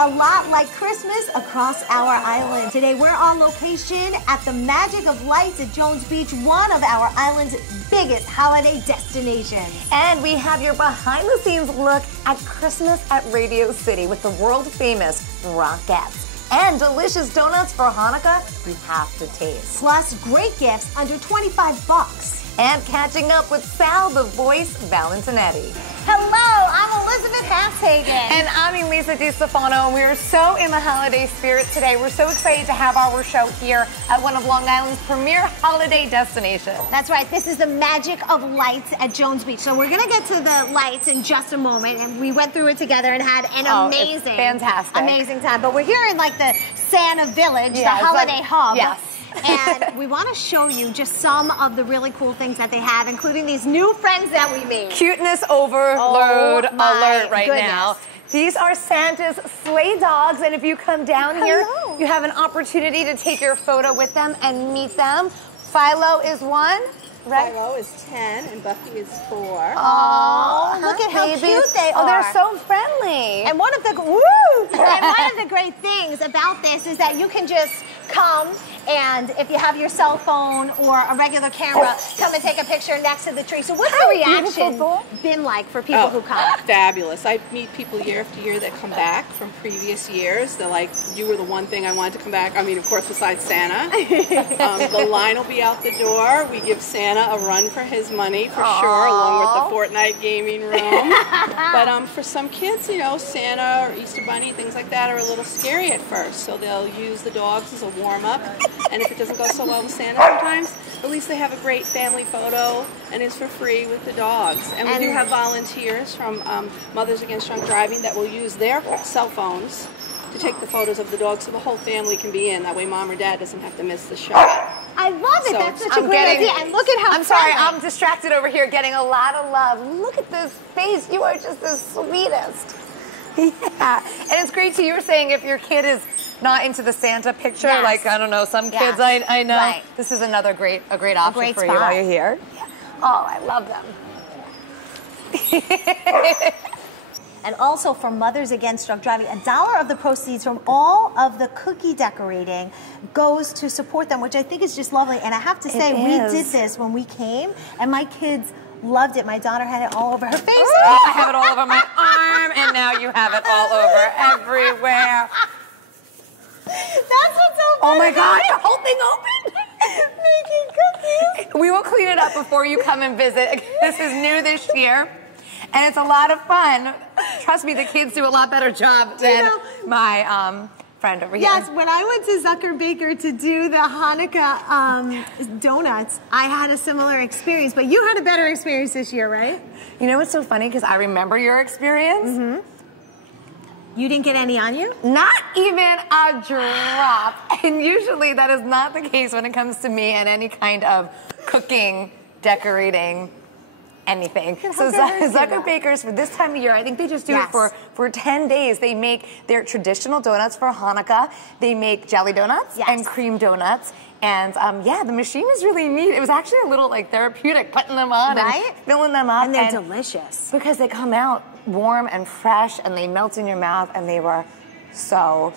a lot like Christmas across our island. Today we're on location at the Magic of Lights at Jones Beach, one of our island's biggest holiday destinations. And we have your behind-the-scenes look at Christmas at Radio City with the world-famous Rockettes. And delicious donuts for Hanukkah you have to taste. Plus great gifts under $25. And catching up with Sal, the voice, Valentinetti. Hello, I'm Elizabeth Hasshagen. And I'm Elisa DiStefano, and we are so in the holiday spirit today. We're so excited to have our show here at one of Long Island's premier holiday destinations. That's right, this is the Magic of Lights at Jones Beach. So we're gonna get to the lights in just a moment, and we went through it together and had an amazing, amazing time. But we're here in like the Santa Village, the holiday hub. Yes. And we want to show you just some of the really cool things that they have, including these new friends that we made. Cuteness overload alert right now. These are Santa's sleigh dogs, and if you come down here, you have an opportunity to take your photo with them and meet them. Philo is one. Right? Philo is 10 and Buffy is 4. Oh, look at how cute they are. Oh, they're so friendly. And one of the great things about this is that you can just come and if you have your cell phone or a regular camera, come and take a picture next to the tree. So what's the reaction been like for people who come? Fabulous. I meet people year after year that come back from previous years. They're like, you were the one thing I wanted to come back. I mean, of course, besides Santa. The line will be out the door. We give Santa a run for his money, for sure, along with the Fortnite gaming room. But for some kids, you know, Santa or Easter Bunny, things like that are a little scary at first. So they'll use the dogs as a warm-up. And if it doesn't go so well with Santa sometimes, at least they have a great family photo and it's for free with the dogs. And we do have volunteers from Mothers Against Drunk Driving that will use their cell phones to take the photos of the dogs so the whole family can be in. That way mom or dad doesn't have to miss the shot. I love it. That's such a great idea. And look at how I'm sorry, I'm distracted over here getting a lot of love. Look at this face. You are just the sweetest. Yeah. And it's great too. You were saying if your kid is not into the Santa picture, like, I don't know, some kids I know. This is a great option for you while you're here. Yeah. Oh, I love them. And also for Mothers Against Drunk Driving, $1 of the proceeds from all of the cookie decorating goes to support them, which I think is just lovely. And I have to say, we did this when we came, and my kids loved it. My daughter had it all over her face. I have it all over my arm, and now you have it all over everywhere. That's what's so funny. Oh my God, the whole thing open? Making cookies. We will clean it up before you come and visit. This is new this year, and it's a lot of fun. Trust me, the kids do a lot better job than my friend over here. Yes, when I went to Zucker Baker to do the Hanukkah donuts, I had a similar experience, but you had a better experience this year, right? You know what's so funny? Because I remember your experience. You didn't get any on you? Not even a drop. And usually that is not the case when it comes to me and any kind of cooking, decorating, anything. So Zucker Bakers, for this time of year, I think they just do it for 10 days. They make their traditional donuts for Hanukkah. They make jelly donuts and cream donuts. And yeah, the machine was really neat. It was actually a little like therapeutic, putting them on and filling them up. And they're delicious. Because they come out warm and fresh and they melt in your mouth and they were so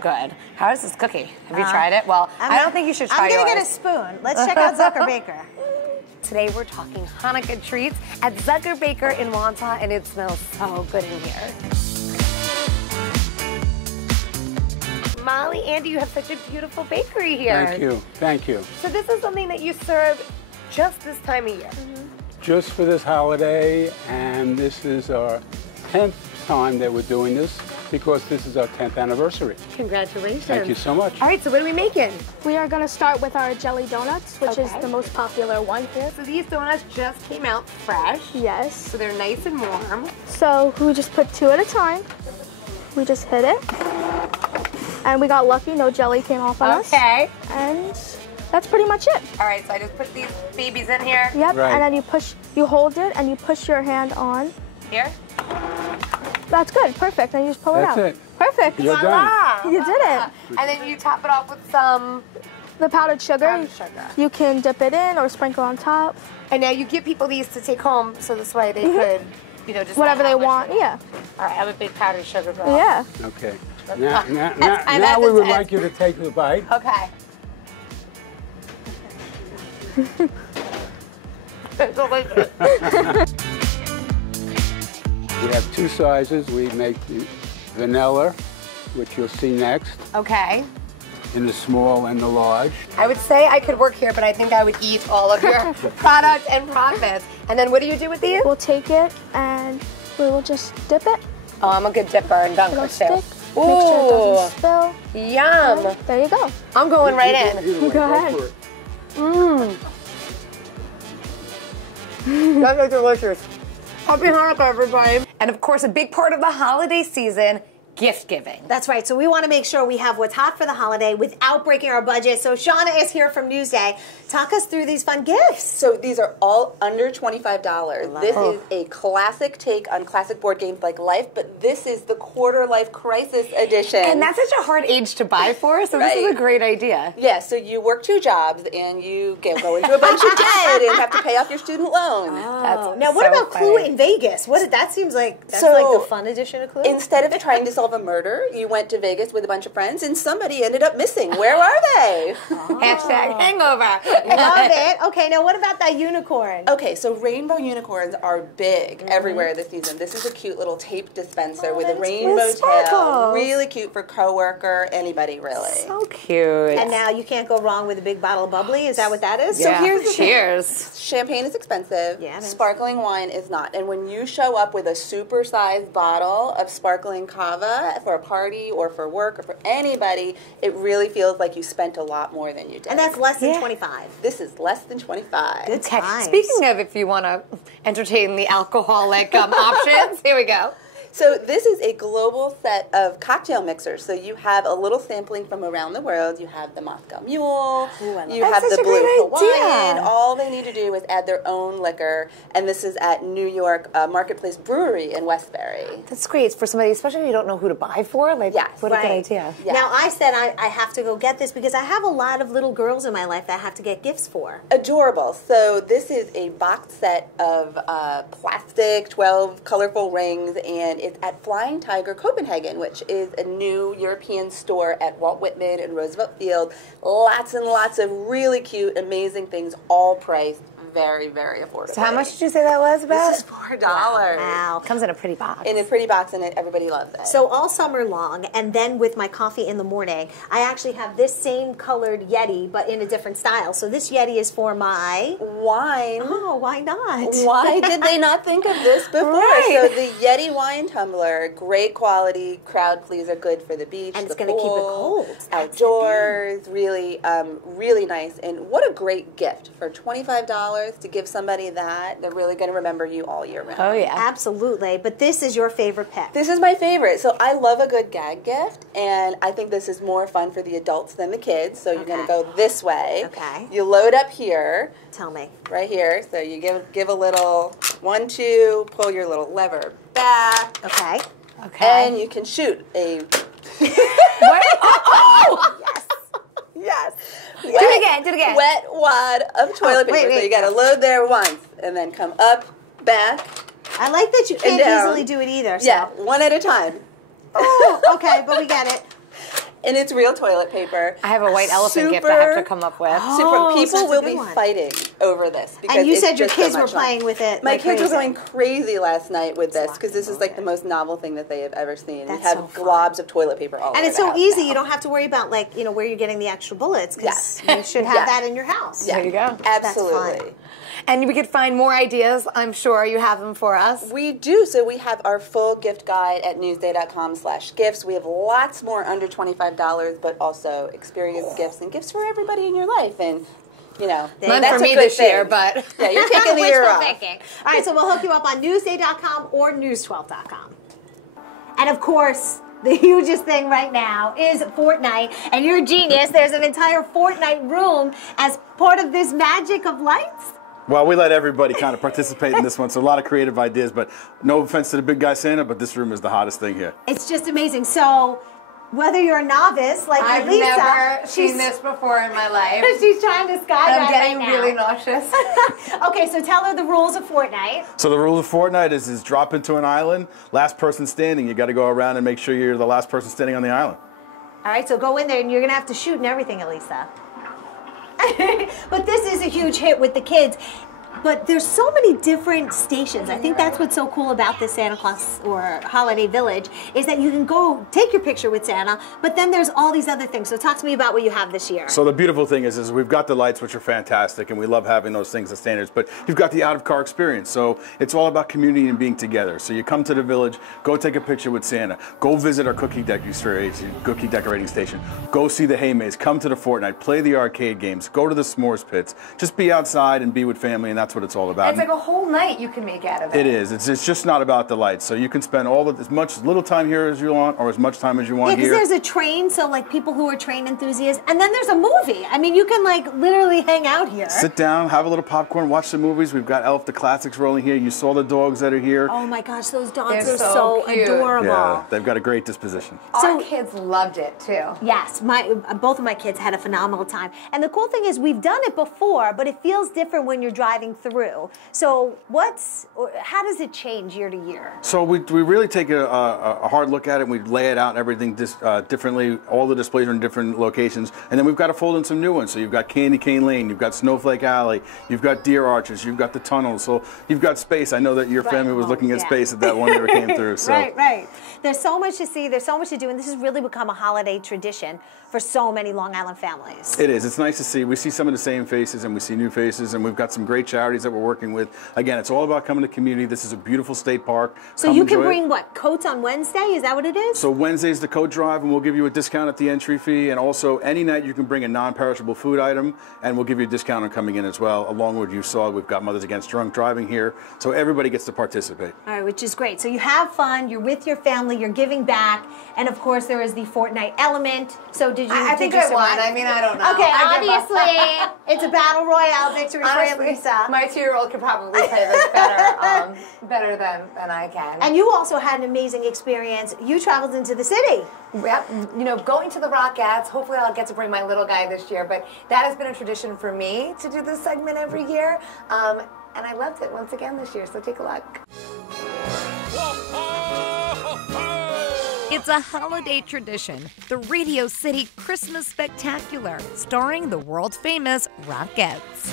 good. How is this cookie? Have you tried it? Well, I don't think you should try yours. I'm gonna get a spoon. Let's check out Zucker Baker. Today we're talking Hanukkah treats at Zucker Baker in Wantagh, and it smells so good in here. Molly, Andy, you have such a beautiful bakery here. Thank you, thank you. So this is something that you serve just this time of year. Just for this holiday, and this is our 10th time that we're doing this because this is our 10th anniversary. Congratulations. Thank you so much. All right, so what are we making? We are going to start with our jelly donuts, which is the most popular one here. So these donuts just came out fresh. Yes. So they're nice and warm. So we just put 2 at a time. We just hit it. And we got lucky, no jelly came off on us. Okay. And that's pretty much it. All right, so I just put these babies in here. Yep, and then you hold it and you push your hand on. Here? That's good, perfect. Then you just pull it out. That's it. Perfect. You're done. You did it. And then you top it off with some... The powdered sugar. Powdered sugar. You can dip it in or sprinkle on top. And now you give people these to take home so this way they could, you know, just whatever they have want. Sugar. Yeah. All right, I'm a big powdered sugar girl. Yeah. Okay. Now we would like you to take the bite. Okay. It's delicious. We have two sizes. We make the vanilla, which you'll see next, Okay. in the small and the large. I would say I could work here, but I think I would eat all of your product and profits. And then what do you do with these? We'll take it and we will just dip it. Oh, I'm a good dipper and dunker It'll too. stick. Make sure it doesn't spill. Yum. There you go. I'm going right in. Either way, Go ahead. for it. That's delicious. Happy Hanukkah, everybody. And of course, a big part of the holiday season, gift giving. That's right. So we want to make sure we have what's hot for the holiday without breaking our budget. So Shauna is here from Newsday. Talk us through these fun gifts. So these are all under $25. This is a classic take on classic board games like Life, but this is the Quarter Life Crisis edition. And that's such a hard age to buy for, so this is a great idea. Yeah, so you work 2 jobs and you go into a bunch of debt and have to pay off your student loan. That's Now, what so about Clue funny. in Vegas? That seems like that's So, like the fun edition of Clue. Instead of trying to solve a murder, you went to Vegas with a bunch of friends and somebody ended up missing. Where are they? Hashtag hangover. Love it. Okay, now what about that unicorn? Okay, so rainbow unicorns are big everywhere this season. This is a cute little tape dispenser with a rainbow tail. sparkles. Really cute for coworker, anybody really. So cute. And now you can't go wrong with a big bottle of bubbly. Is that what that is? yeah. So here's the thing. Cheers. Champagne is expensive. Yeah, it is. Sparkling wine is not. And when you show up with a super-sized bottle of sparkling cava for a party or for work or for anybody, it really feels like you spent a lot more than you did. And that's less than Yeah. 25. This is less than 25. Good Okay. times. Speaking of, if you want to entertain the alcoholic options, here we go. So this is a global set of cocktail mixers. So you have a little sampling from around the world. You have the Moscow Mule. You That's have such the a Blue great Hawaiian. idea. All they need to do is add their own liquor. And this is at New York Marketplace Brewery in Westbury. That's great for somebody, especially if you don't know who to buy for. Like, Yes, what a good Right. idea. Yeah. Now, I said I have to go get this because I have a lot of little girls in my life that I have to get gifts for. Adorable. So this is a box set of plastic 12 colorful rings, and it's at Flying Tiger Copenhagen, which is a new European store at Walt Whitman and Roosevelt Field. Lots and lots of really cute, amazing things, all priced very, very affordable. So how much did you say that was about? This is $4. Wow. Comes in a pretty box. In a pretty box, and everybody loves it. So all summer long, and then with my coffee in the morning, I actually have this same colored Yeti, but in a different style. So this Yeti is for my... wine. Oh, why not? Why did they not think of this before? Right. So the Yeti wine tumbler, great quality, crowd pleaser, good for the beach, And it's the gonna keep it pool, cold. That's outdoors, really, really nice. And what a great gift for $25 to give somebody that. They're really going to remember you all year round. Oh, yeah. Absolutely. But this is your favorite pick. This is my favorite. So I love a good gag gift, and I think this is more fun for the adults than the kids. So you're going to Okay. go this way. Okay. You load up here. Tell me. Right here. So you give a little 1, 2, pull your little lever back, Okay. Okay. and you can shoot a What? Oh! yes. Do it again. Wet wad of toilet wait, paper. wait. So you got to load there once, and then come up, back. I like that you can't down. easily do it either. So. Yeah, one at a time. Oh, okay, but we get it. And it's real toilet paper. I have a white elephant gift I have to come up with. Oh, Super. so People that's a will good be one. fighting over this. Because And you it's said your just so kids were much fun. playing with it. My like kids were crazy. going crazy last night with this because this is like the most novel thing that they have ever seen. That's we have so fun. globs of toilet paper all And over it's the so house easy. now. You don't have to worry about where you're getting the extra bullets because Yeah. you should have Yeah. that in your house. Yeah. There you go. Absolutely. fun. And we could find more ideas. I'm sure you have them for us. We do. So we have our full gift guide at newsday.com/gifts. We have lots more under $25, but also experience gifts and gifts for everybody in your life. And, None that's for a me good this year, thing. but Yeah, you're taking the year Wishful off. thinking. All right, so we'll hook you up on newsday.com or news12.com. And of course, the hugest thing right now is Fortnite, and you're a genius. There's an entire Fortnite room as part of this magic of lights. Well, we let everybody kind of participate in this one, so a lot of creative ideas, but no offense to the big guy Santa, but this room is the hottest thing here. It's just amazing. So whether you're a novice like I've Elisa, never seen this before in my life. She's trying to skydive I'm getting right now. really nauseous. Okay, so tell her the rules of Fortnite. So the rule of Fortnite is drop into an island, last person standing. You got to go around and make sure you're the last person standing on the island. All right, so go in there and you're gonna have to shoot and everything, Elisa. But this is a huge hit with the kids. But there's so many different stations. I think that's what's so cool about this Santa Claus or Holiday Village is that you can go take your picture with Santa, but then there's all these other things. So talk to me about what you have this year. So the beautiful thing is we've got the lights, which are fantastic, and we love having those things as standards, but you've got the out-of-car experience. So it's all about community and being together. So you come to the village, go take a picture with Santa, go visit our cookie decorating station, go see the hay maze, come to the Fortnite, play the arcade games, go to the s'mores pits, just be outside and be with family, and that's what it's all about. It's like a whole night you can make out of it. It is. It's just not about the lights. So you can spend as little time here as you want, or as much time as you want here. here. Yeah, because there's a train, so like people who are train enthusiasts, and then there's a movie. I mean, you can like literally hang out here. Sit down, have a little popcorn, watch the movies. We've got Elf the Classics rolling here. You saw the dogs that are here. Oh my gosh, those dogs They're are so so cute. adorable. Yeah, they've got a great disposition. Our kids loved it too. Yes, both of my kids had a phenomenal time. And the cool thing is we've done it before, but it feels different when you're driving through. So how does it change year to year? So we really take a hard look at it, and we lay it out and everything differently. All the displays are in different locations. And then we've got to fold in some new ones. So you've got Candy Cane Lane, you've got Snowflake Alley, you've got Deer Arches, you've got the tunnels. So you've got space. I know that your family was looking at space at that one that came through. So. Right. There's so much to see, there's so much to do, and this has really become a holiday tradition for so many Long Island families. It is. It's nice to see. We see some of the same faces and we see new faces, and we've got some great charities that we're working with. Again, it's all about coming to community. This is a beautiful state park. So you can bring what, coats on Wednesday? Is that what it is? So Wednesday's the coat drive, and we'll give you a discount at the entry fee, and also any night you can bring a non-perishable food item, and we'll give you a discount on coming in as well. Along with you saw, we've got Mothers Against Drunk Driving here, so everybody gets to participate. All right, which is great. So you have fun, you're with your family, you're giving back, and of course there is the Fortnite element. So did you? I think I won. I mean, I don't know. Okay, obviously it's a battle royale victory for Elisa. My 2-year-old could probably play this better than I can. And you also had an amazing experience. You traveled into the city. Yep, you know, going to the Rockettes. Hopefully I'll get to bring my little guy this year, but that has been a tradition for me to do this segment every year. And I loved it once again this year, so take a look. It's a holiday tradition, the Radio City Christmas Spectacular, starring the world-famous Rockettes.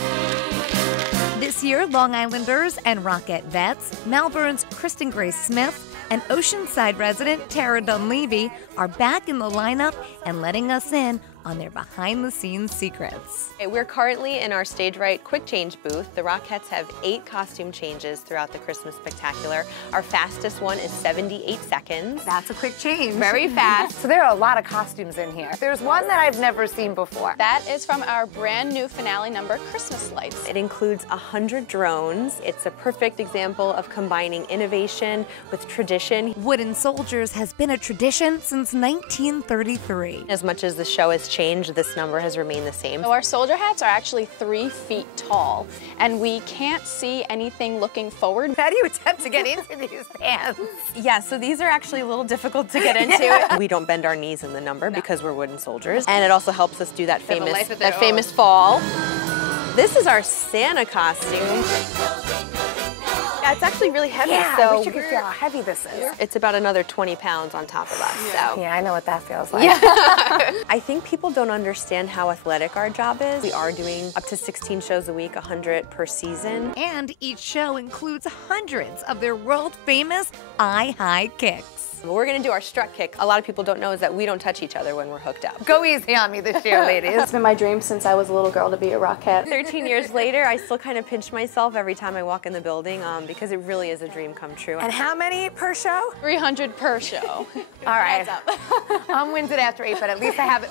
This year, Long Islanders and Rockette vets, Malvern's Kristen Grace Smith, and Oceanside resident Tara Dunleavy are back in the lineup and letting us in on their behind-the-scenes secrets. We're currently in our Stage Right Quick Change booth. The Rockettes have 8 costume changes throughout the Christmas Spectacular. Our fastest one is 78 seconds. That's a quick change. Very fast. So there are a lot of costumes in here. There's one that I've never seen before. That is from our brand new finale number, Christmas Lights. It includes 100 drones. It's a perfect example of combining innovation with tradition. Wooden Soldiers has been a tradition since 1933. As much as the show has changed, this number has remained the same. So our soldier hats are actually 3 feet tall, and we can't see anything looking forward. How do you attempt to get into these pants? Yeah, so these are actually a little difficult to get into. We don't bend our knees in the number because we're wooden soldiers, and it also helps us do that famous fall. This is our Santa costume. Yeah, it's actually really heavy. Yeah, so I wish you could feel how heavy this is. It's about another 20 pounds on top of us. So. Yeah, I know what that feels like. Yeah. I think people don't understand how athletic our job is. We are doing up to 16 shows a week, 100 per season. And each show includes hundreds of their world-famous eye-high kicks. What we're gonna do our strut kick. A lot of people don't know is that we don't touch each other when we're hooked up. Go easy on me this year, ladies. It's been my dream since I was a little girl to be a Rockette. 13 years later, I still kind of pinch myself every time I walk in the building because it really is a dream come true. And how many per show? 300 per show. All right. I'm winded after 8, but at least I have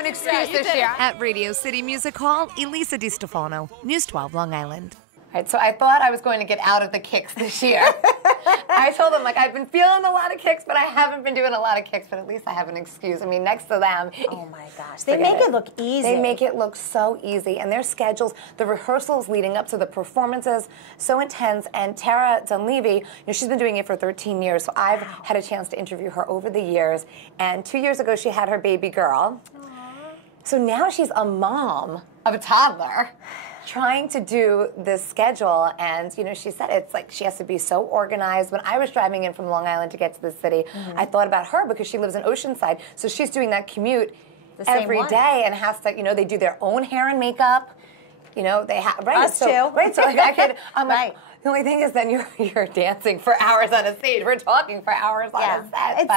an excuse this year. At Radio City Music Hall, Elisa DiStefano, News 12 Long Island. All right, so I thought I was going to get out of the kicks this year. I told them, like, I've been feeling a lot of kicks, but I haven't been doing a lot of kicks, but at least I have an excuse. I mean, next to them. Oh my gosh. They make it look easy. They make it look so easy. And their schedules, the rehearsals leading up to the performances, so intense. And Tara Dunleavy, she's been doing it for 13 years, so I've had a chance to interview her over the years. And 2 years ago, she had her baby girl. Aww. So now she's a mom of a toddler, trying to do this schedule, and she said it's like she has to be so organized. When I was driving in from Long Island to get to the city, I thought about her because she lives in Oceanside, so she's doing that commute every day and has to, they do their own hair and makeup. They have Us too. Right, so like I could, like, the only thing is then you're dancing for hours on a stage. We're talking for hours on a set,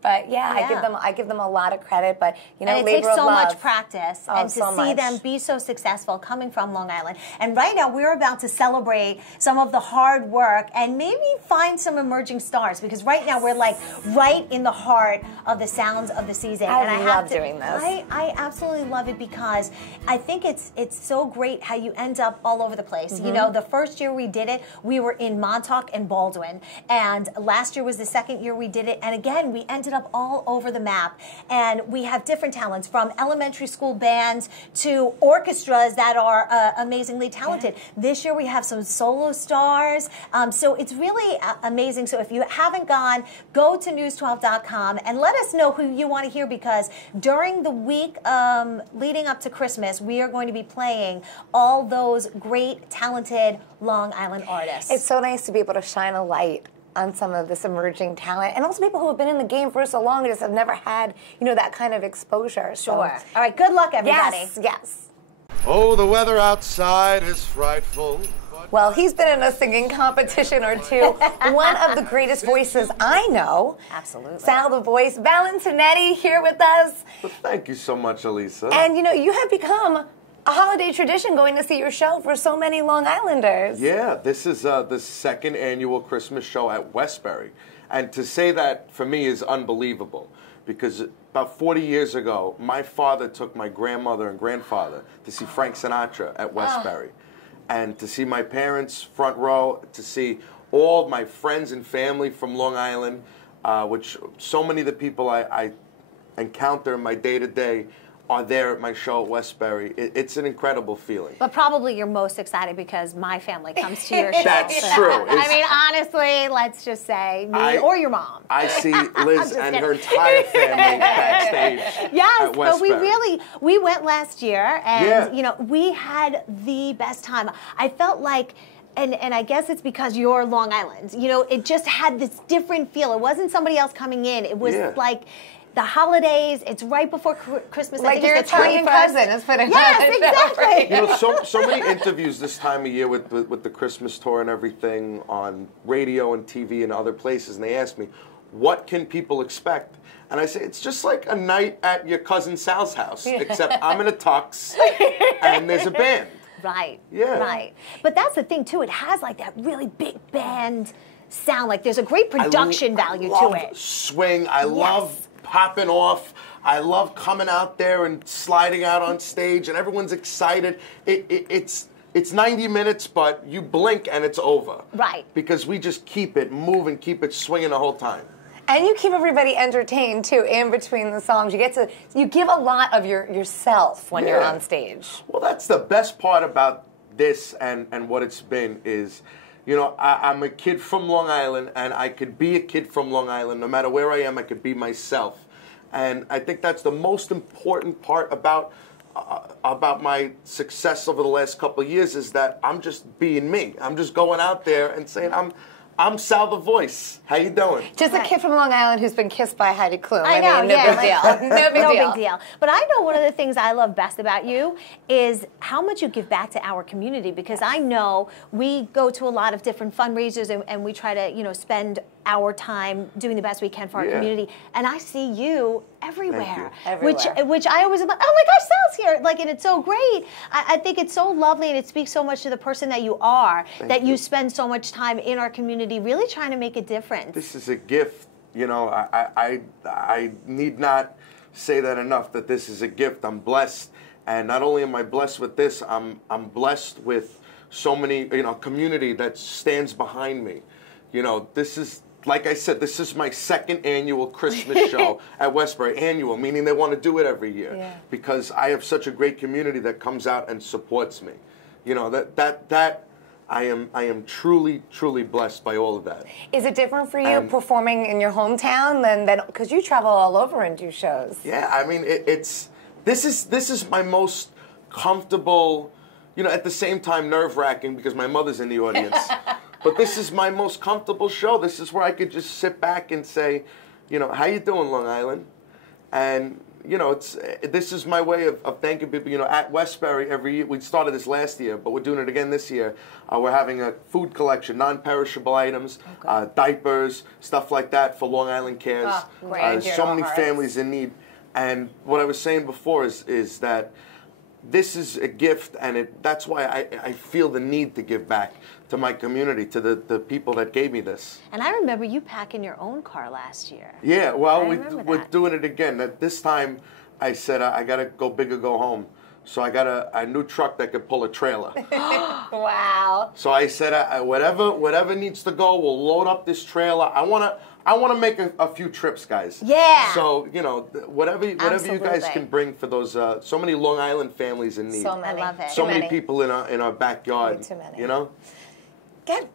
But yeah, I give them a lot of credit. But and it takes so much practice, and to see them be so successful coming from Long Island. And right now we're about to celebrate some of the hard work and maybe find some emerging stars, because right now we're like right in the heart of the sounds of the season. I love doing this. I absolutely love it because I think it's so great how you end up all over the place. The first year we did it, we were in Montauk and Baldwin, and last year was the second year we did it, and again we ended up all over the map. And we have different talents, from elementary school bands to orchestras that are amazingly talented. This year we have some solo stars. So it's really amazing. So if you haven't gone, go to news12.com and let us know who you want to hear, because during the week leading up to Christmas, we are going to be playing all those great, talented Long Island artists. It's so nice to be able to shine a light on some of this emerging talent, and also people who have been in the game for so long and just have never had, that kind of exposure. Sure. All right, good luck, everybody. Yes. Oh, the weather outside is frightful. Well, he's been in a singing competition or two. One of the greatest voices I know. Absolutely. Sal the Voice Valentinelli here with us. Well, thank you so much, Elisa. And you have become a holiday tradition going to see your show for so many Long Islanders. Yeah, this is the second annual Christmas show at Westbury. And to say that for me is unbelievable, because about 40 years ago, my father took my grandmother and grandfather to see Frank Sinatra at Westbury. And to see my parents front row, to see all my friends and family from Long Island, which so many of the people I encounter in my day-to-day are there at my show at Westbury. It's an incredible feeling. But probably you're most excited because my family comes to your show. That's true. I mean, honestly, let's just say me or your mom. I see Liz and her entire family backstage. Yes, at but we went last year, and we had the best time. I felt like, and I guess it's because you're Long Island. It just had this different feel. It wasn't somebody else coming in. It was like the holidays. It's right before Christmas. Like your Italian cousin is putting Yes, exactly. So many interviews this time of year with the Christmas tour and everything on radio and TV and other places, and they ask me, what can people expect? And I say, it's just like a night at your cousin Sal's house, except I'm in a tux and there's a band. Right. Yeah. Right. But that's the thing too. It has like that really big band sound. Like there's a great production value to it. Swing. I love popping off. I love coming out there and sliding out on stage, and everyone's excited. It's 90 minutes, but you blink and it's over. Right. Because we just keep it moving, keep it swinging the whole time. And you keep everybody entertained too in between the songs. You give a lot of yourself when you're on stage. Well, that's the best part about this and what it's been is, I'm a kid from Long Island, and I could be a kid from Long Island. No matter where I am, I could be myself. And I think that's the most important part about my success over the last couple of years is that I'm just being me. I'm just going out there and saying, I'm Sal the Voice. How you doing? Just a kid from Long Island who's been kissed by Heidi Klum. I know, no big deal. No big deal. But I know one of the things I love best about you is how much you give back to our community, because I know we go to a lot of different fundraisers and we try to, spend our time doing the best we can for our community. And I see you everywhere. Which I always am like, oh my gosh, Sal's here. Like, and it's so great. I think it's so lovely, and it speaks so much to the person that you are, that you spend so much time in our community really trying to make a difference. This is a gift. I need not say that enough, that this is a gift. I'm blessed. And not only am I blessed with this, I'm blessed with so many, community that stands behind me. You know, this is, like I said, this is my second annual Christmas show at Westbury. Annual, meaning they want to do it every year. Because I have such a great community that comes out and supports me. You know, I am truly, truly blessed by all of that. Is it different for you performing in your hometown than because you travel all over and do shows? Yeah, I mean, this is my most comfortable, you know, at the same time nerve-wracking because my mother's in the audience. But this is my most comfortable show. This is where I could just sit back and say, you know, how you doing, Long Island? And, you know, this is my way of thanking people. You know, at Westbury every year, we started this last year, but we're doing it again this year. We're having a food collection, non-perishable items, diapers, stuff like that for Long Island Cares. So many families in need. And what I was saying before is that this is a gift, and that's why I feel the need to give back to my community, to the people that gave me this. And I remember you packing your own car last year. Yeah, well, we're doing it again. This time, I said, I got to go big or go home. So I got a new truck that could pull a trailer. Wow. So I said, whatever needs to go, we'll load up this trailer. I want to make a few trips, guys. Yeah. So, you know, whatever you guys can bring for those, so many Long Island families in need. So many. I love it. So many people in our backyard. Too many. You know?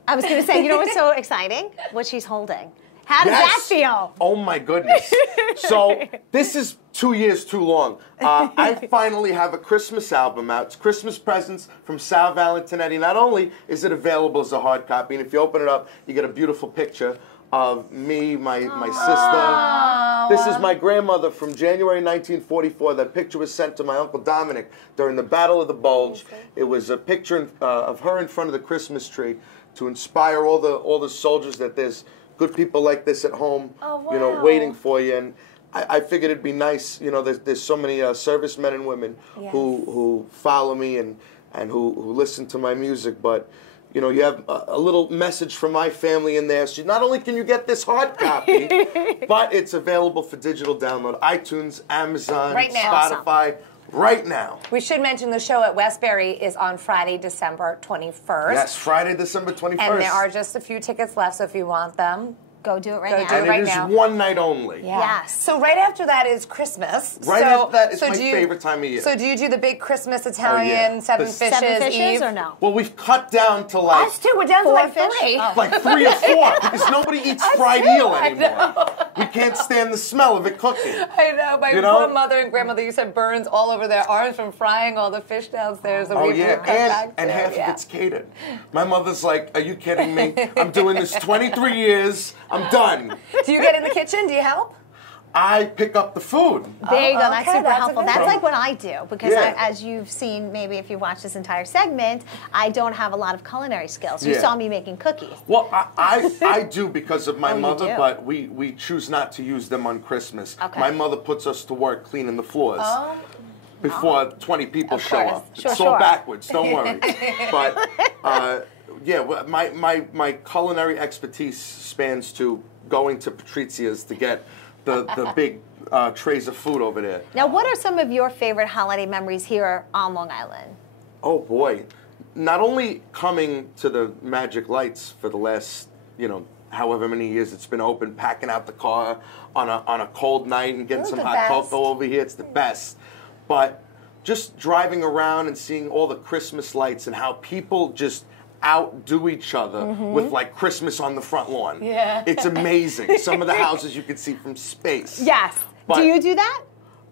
I was going to say, you know what's so exciting? What she's holding. How does that feel? Oh my goodness. So this is 2 years too long. I finally have a Christmas album out. It's Christmas Presents from Sal Valentinetti. Not only is it available as a hard copy, and if you open it up, you get a beautiful picture of me, my sister. This is my grandmother from January 1944. That picture was sent to my Uncle Dominic during the Battle of the Bulge. It was a picture of her in front of the Christmas tree to inspire all the soldiers that there's good people like this at home, you know, waiting for you. And I figured it'd be nice, you know, there's so many servicemen and women who follow me and who listen to my music, but you know, you have a little message from my family in there. So not only can you get this hard copy, but it's available for digital download. iTunes, Amazon, Spotify, right now. We should mention the show at Westbury is on Friday, December 21st. Yes, Friday, December 21st. And there are just a few tickets left, so if you want them, go do it right now. And it is one night only. Yeah. Yes. So right after that is Christmas. Right after that is my favorite time of year. So do you do the big Christmas Italian seven fishes Eve? Or no? Well, we've cut down to like... Us too. We're down to like 3. Like 3 or 4 because nobody eats fried eel anymore. We can't stand the smell of it cooking. I know. My poor mother and grandmother used to have burns all over their arms from frying all the fish downstairs. So and half of it's catered. My mother's like, are you kidding me? I'm doing this 23 years. I'm done. Do you get in the kitchen? Do you help? I pick up the food. There you go. That's super helpful. That's like what I do because as you've seen, maybe if you've watched this entire segment, I don't have a lot of culinary skills. You saw me making cookies. Well, I do because of my mother, but we choose not to use them on Christmas. Okay. My mother puts us to work cleaning the floors. Before 20 people show up. It's all backwards, don't worry. But yeah, my culinary expertise spans to going to Patrizia's to get the big trays of food over there. Now, what are some of your favorite holiday memories here on Long Island? Oh boy, not only coming to the Magic Lights for the last, you know, however many years it's been open, packing out the car on a cold night and getting some hot cocoa over here, it's the best. But just driving around and seeing all the Christmas lights and how people just outdo each other with like Christmas on the front lawn. Yeah. It's amazing. Some of the houses you can see from space. Yes. But, do you do that?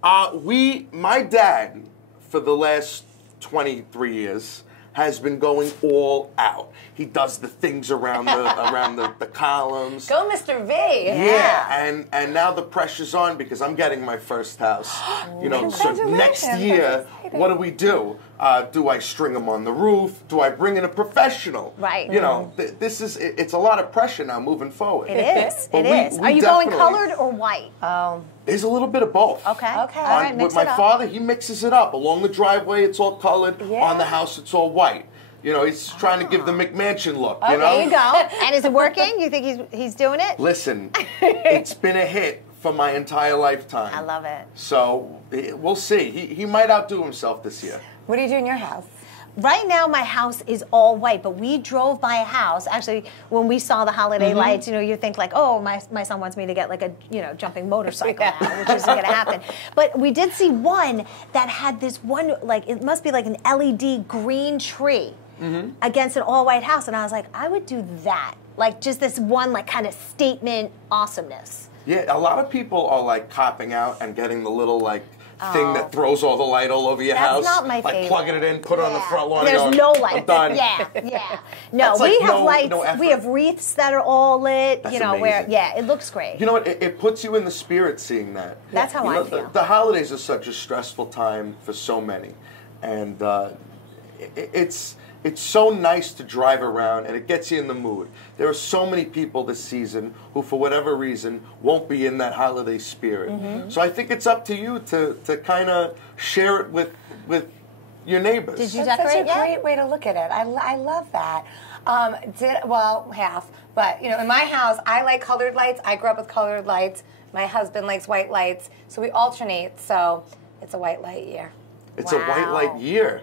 My dad, for the last 23 years, has been going all out. He does the things around the columns. Go, Mr. V. Yeah, and now the pressure's on because I'm getting my first house. You know, so next year, what do we do? Do I string them on the roof? Do I bring in a professional? Right. You know, it's a lot of pressure now moving forward. It is. It is. Are you going colored or white? There's a little bit of both. Okay. Okay. All right, mix with my father, he mixes it up. Along the driveway, it's all colored. Yeah. On the house, it's all white. You know, he's trying to give the McMansion look, you know? There you go. And is it working? You think he's doing it? Listen, it's been a hit for my entire lifetime. I love it. So we'll see. He might outdo himself this year. What do you do in your house? Right now, my house is all white, but we drove by a house. Actually, when we saw the holiday lights, you know, you think like, oh, my son wants me to get like a, you know, jumping motorcycle now, which isn't going to happen. But we did see one that had this one, like, it must be like an LED green tree against an all-white house. And I was like, I would do that. Like, just this one, like, kind of statement awesomeness. Yeah, a lot of people are, like, copping out and getting the little, like, thing that throws all the light all over your house. That's not my like favorite. plugging it in, put it on the front lawn. There's and no go, lights. I'm done. Yeah. No, That's we like have no lights. effort. We have wreaths that are all lit. That's you know, amazing. where it looks great. You know what? It puts you in the spirit seeing that. That's how You I know, feel. The holidays are such a stressful time for so many, and it's so nice to drive around, and it gets you in the mood. There are so many people this season who, for whatever reason, won't be in that holiday spirit. So I think it's up to you to kind of share it with your neighbors. Did you That's decorate such a yet? great way to look at it. I love that. Well, half. But, you know, in my house, I like colored lights. I grew up with colored lights. My husband likes white lights. So we alternate. So it's a white light year. It's a white light year.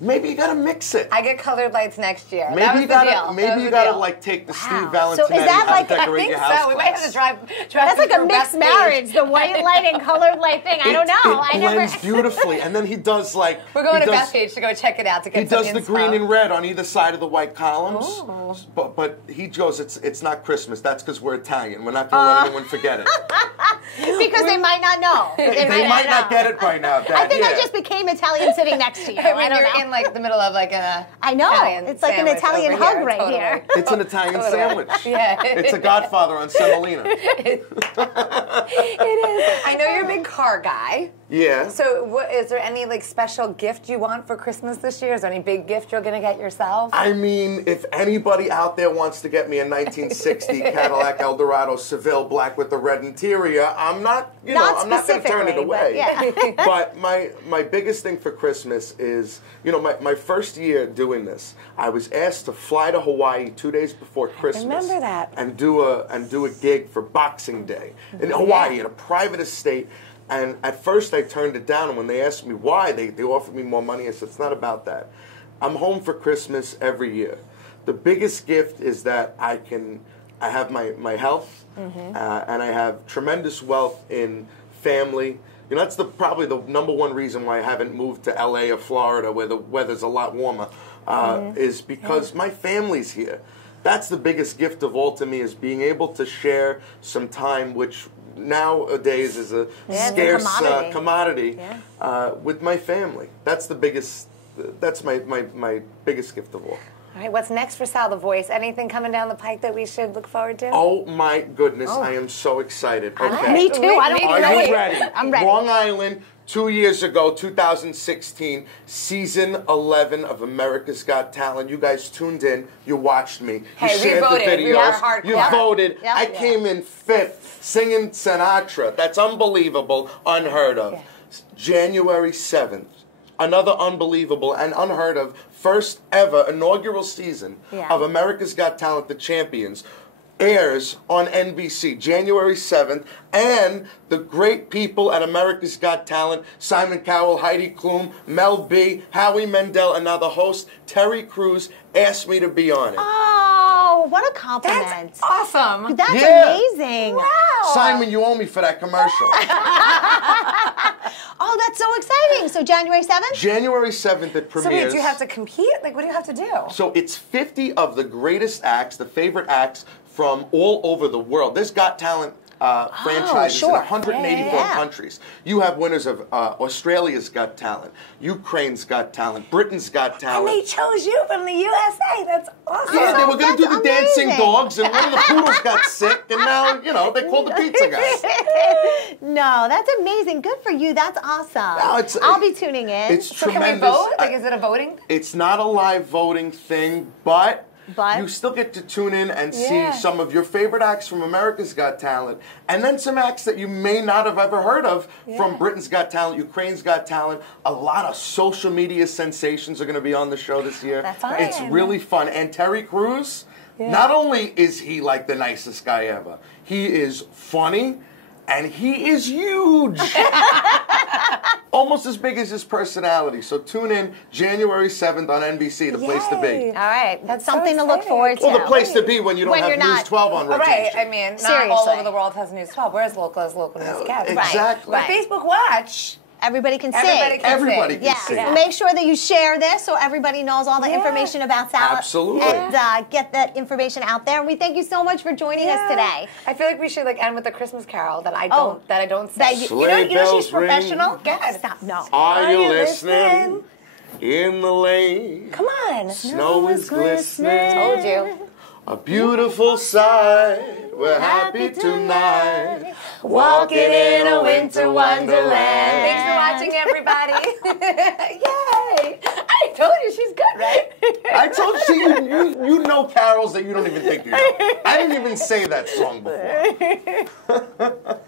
Maybe you gotta mix it. I get colored lights next year. Maybe you gotta like take the Steve Valentinetti So is that like how to decorate your house so. We might have to drive That's like a through mixed recipes. marriage, the white light and colored light thing. I don't know. It blends beautifully, and then he does like We're going to Bethpage to go check it out to get he does some the inspo. green and red on either side of the white columns. Ooh. But he goes, it's not Christmas. That's because we're Italian. We're not going to let anyone forget it. Because they might not know. They might not get it by now, Dad. I think I just became Italian sitting next to you. I mean, I don't you're know. in like the middle of like a I know. Italian It's like an sandwich Italian over hug here, right totally. here. It's an Italian sandwich. Yeah. It's a Godfather on semolina. It is. I know you're a big car guy. Yeah. So, is there any like special gift you want for Christmas this year? Is there any big gift you're gonna get yourself? I mean, if anybody out there wants to get me a 1960 Cadillac Eldorado Seville black with the red interior, I'm not going to turn it away. But my biggest thing for Christmas is, you know, my first year doing this, I was asked to fly to Hawaii 2 days before Christmas. remember that. And do a gig for Boxing Day in Hawaii at a private estate. And at first I turned it down, and when they asked me why, they offered me more money. I said, it's not about that. I'm home for Christmas every year. The biggest gift is that I have my health, and I have tremendous wealth in family. You know, that's probably the number one reason why I haven't moved to LA or Florida, where the weather's a lot warmer, is because my family's here. That's the biggest gift of all to me, is being able to share some time, which nowadays is a scarce commodity with my family. That's the biggest. That's my biggest gift of all. All right, what's next for Sal the Voice? Anything coming down the pike that we should look forward to? Oh my goodness, I am so excited. Okay. Me too. I don't Are know. you ready? I'm ready. Long Island, 2 years ago, 2016, season 11 of America's Got Talent. You guys tuned in. You watched me. Hey, you shared we voted. the We videos. were hardcore. You voted. Yeah. I came in 5th, singing Sinatra. That's unbelievable, unheard of. January 7th. Another unbelievable and unheard of first ever inaugural season of America's Got Talent, The Champions, airs on NBC January 7th, and the great people at America's Got Talent, Simon Cowell, Heidi Klum, Mel B, Howie Mandel, and now the host, Terry Crews, asked me to be on it. Oh, what a compliment. That's awesome. That's amazing. Wow. Simon, you owe me for that commercial. Oh, that's so exciting. So January 7th? January 7th it premieres. So wait, do you have to compete? Like, what do you have to do? So it's 50 of the greatest acts, the favorite acts from all over the world. There's Got Talent franchises in 184 countries. You have winners of Australia's Got Talent, Ukraine's Got Talent, Britain's Got Talent. And they chose you from the USA. That's awesome. Yeah, they were going to do the dancing amazing. dogs, and one of the poodles got sick, and now, you know, they called the pizza guy. No, that's amazing. Good for you. That's awesome. No, I'll be tuning in. It's So tremendous. can we vote? Like, is it a voting? It's not a live voting thing, but But? you still get to tune in and see some of your favorite acts from America's Got Talent, and then some acts that you may not have ever heard of from Britain's Got Talent, Ukraine's Got Talent. A lot of social media sensations are going to be on the show this year. That's fun. It's really fun. And Terry Crews, not only is he like the nicest guy ever, he is funny. And he is huge. Almost as big as his personality. So tune in January 7th on NBC, the place to be. All right, that's something to look forward to. Well, the place to be when you don't have News 12 on rotation. Right, I mean, not all over the world has News 12. Where's local news gets? Exactly. But Facebook Watch. Everybody can see. Everybody can see. Make sure that you share this so everybody knows all the information about Sal. Absolutely. And get that information out there. And we thank you so much for joining us today. I feel like we should end with a Christmas carol that I don't say. Sleigh bells she's professional. ring. Stop. No. Are you listening? In the lane. Come on. Snow is glistening. Told you. A beautiful sight. We're happy tonight. Walking in a winter wonderland. Thanks for watching, everybody. Yay! I told you she's good, right? I told you, you know carols that you don't even think you know. I didn't even say that song before.